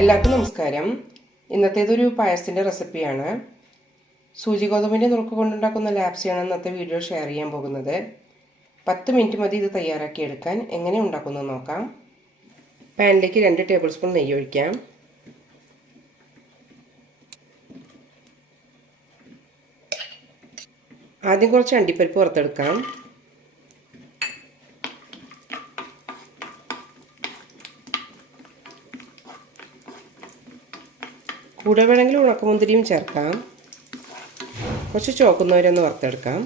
എല്ലാവർക്കും നമസ്കാരം. ഇന്നത്തേതൊരു പായസത്തിന്റെ റെസിപ്പിയാണ്. സൂചി ഗോതമ്പിന്റെ നുറുക്ക് കൊണ്ടുണ്ടാക്കുന്ന ലാപ്സിയാണ് ഇന്നത്തെ വീഡിയോ ഷെയർ ചെയ്യാൻ പോകുന്നത്. പത്ത് മിനിറ്റ് മതി ഇത് തയ്യാറാക്കി എടുക്കാൻ. എങ്ങനെ ഉണ്ടാക്കുന്നത് നോക്കാം. പാനിലേക്ക് രണ്ട് ടേബിൾ സ്പൂൺ നെയ്യ് ഒഴിക്കാം. ആദ്യം കുറച്ച് അണ്ടിപ്പരിപ്പ് വറുത്തെടുക്കാം. കൂടെ വേണമെങ്കിൽ ഉണക്കമുന്തിരിയും ചേർക്കാം. കുറച്ച് ചോക്കുന്നവരൊന്ന് വറുത്തെടുക്കാം.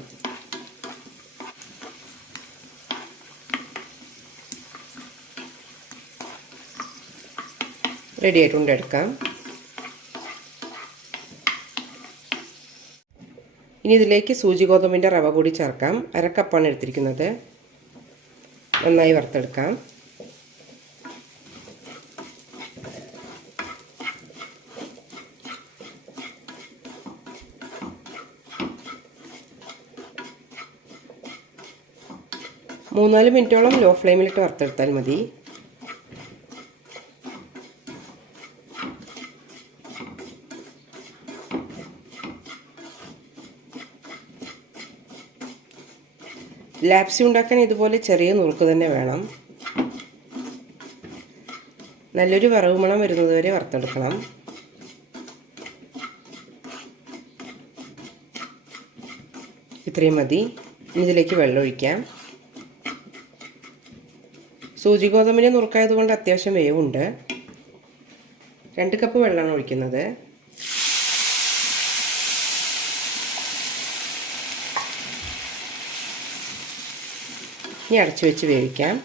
റെഡി ആയിട്ടുണ്ട് എടുക്കാം. ഇനി ഇതിലേക്ക് സൂചി ഗോതമ്പിന്റെ റവ കൂടി ചേർക്കാം. അരക്കപ്പാണ് എടുത്തിരിക്കുന്നത്. നന്നായി വറുത്തെടുക്കാം. മൂന്നാൽ മിനിറ്റോളം ലോ ഫ്ലെയിമിലിട്ട് വറുത്തെടുത്താൽ മതി. ലാപ്സി ഉണ്ടാക്കാൻ ഇതുപോലെ ചെറിയ നുറുക്ക് തന്നെ വേണം. നല്ലൊരു വറവ് മണം വരുന്നത് വരെ വറുത്തെടുക്കണം. ഇത്രയും മതി. ഇതിലേക്ക് വെള്ളം ഒഴിക്കാം. സൂചി ഗോതമ്പിന് നുറുക്കായതുകൊണ്ട് അത്യാവശ്യം വേവുണ്ട്. രണ്ട് കപ്പ് വെള്ളമാണ് ഒഴിക്കുന്നത്. ഇനി അടച്ചു വെച്ച് വേവിക്കാം.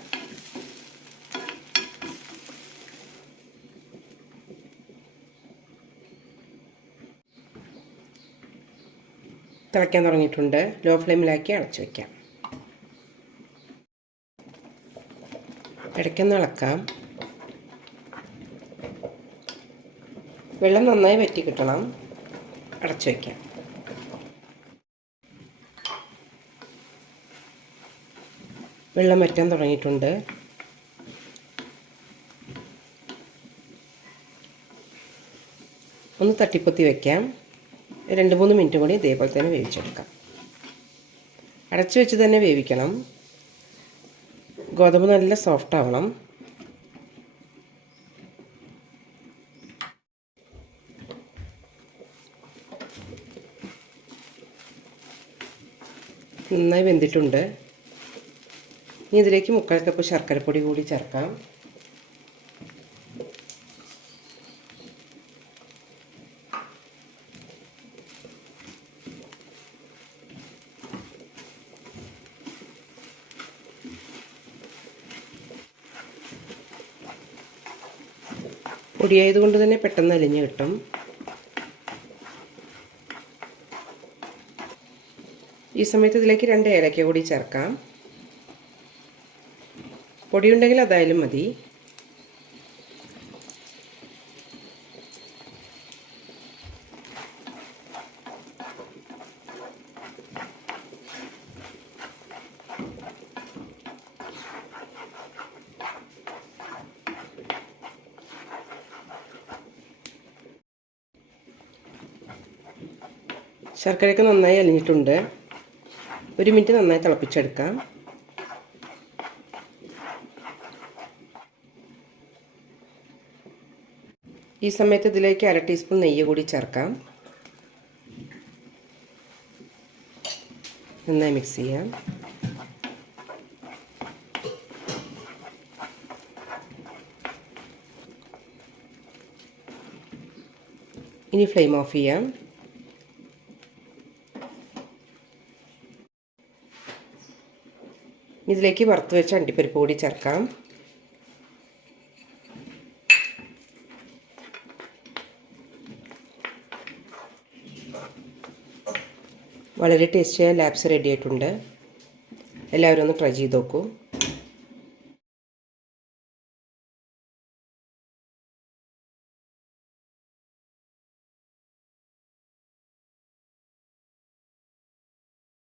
തിളയ്ക്കാൻ തുടങ്ങിയിട്ടുണ്ട്. ലോ ഫ്ലെയിമിലാക്കി അടച്ചു വയ്ക്കാം ഇടയ്ക്കൊന്ന് ഇളക്കാം. വെള്ളം നന്നായി വറ്റി കിട്ടണം. അടച്ചു വയ്ക്കാം വെള്ളം വറ്റാൻ തുടങ്ങിയിട്ടുണ്ട്. ഒന്ന് തട്ടിപ്പൊത്തി വയ്ക്കാം രണ്ട് മൂന്ന് മിനിറ്റ് കൂടി ഇതേപോലെ തന്നെ വേവിച്ചെടുക്കാം. അടച്ചു വെച്ച് തന്നെ വേവിക്കണം. ഗോതമ്പ് നല്ല സോഫ്റ്റ് ആവണം. നന്നായി വെന്തിട്ടുണ്ട്. ഇനി ഇതിലേക്ക് മുക്കാൽ കപ്പ് ശർക്കരപ്പൊടി കൂടി ചേർക്കാം. പൊടിയായതുകൊണ്ട് തന്നെ പെട്ടെന്ന് അലിഞ്ഞ് കിട്ടും. ഈ സമയത്ത് ഇതിലേക്ക് രണ്ട് ഏലക്ക കൂടി ചേർക്കാം. പൊടിയുണ്ടെങ്കിൽ അതായാലും മതി. ശർക്കരയൊക്കെ നന്നായി അലിഞ്ഞിട്ടുണ്ട്. ഒരു മിനിറ്റ് നന്നായി തിളപ്പിച്ചെടുക്കാം. ഈ സമയത്ത് ഇതിലേക്ക് അര ടീസ്പൂൺ നെയ്യ് കൂടി ചേർക്കാം. നന്നായി മിക്സ് ചെയ്യാം. ഇനി ഫ്ലെയിം ഓഫ് ചെയ്യാം. ഇതിലേക്ക് വറുത്ത് വെച്ച അണ്ടിപ്പരിപ്പ് കൂടി ചേർക്കാം. വളരെ ടേസ്റ്റിയായ ലാബ്സ് റെഡി ആയിട്ടുണ്ട്. എല്ലാവരും ഒന്ന് ട്രൈ ചെയ്ത് നോക്കൂ.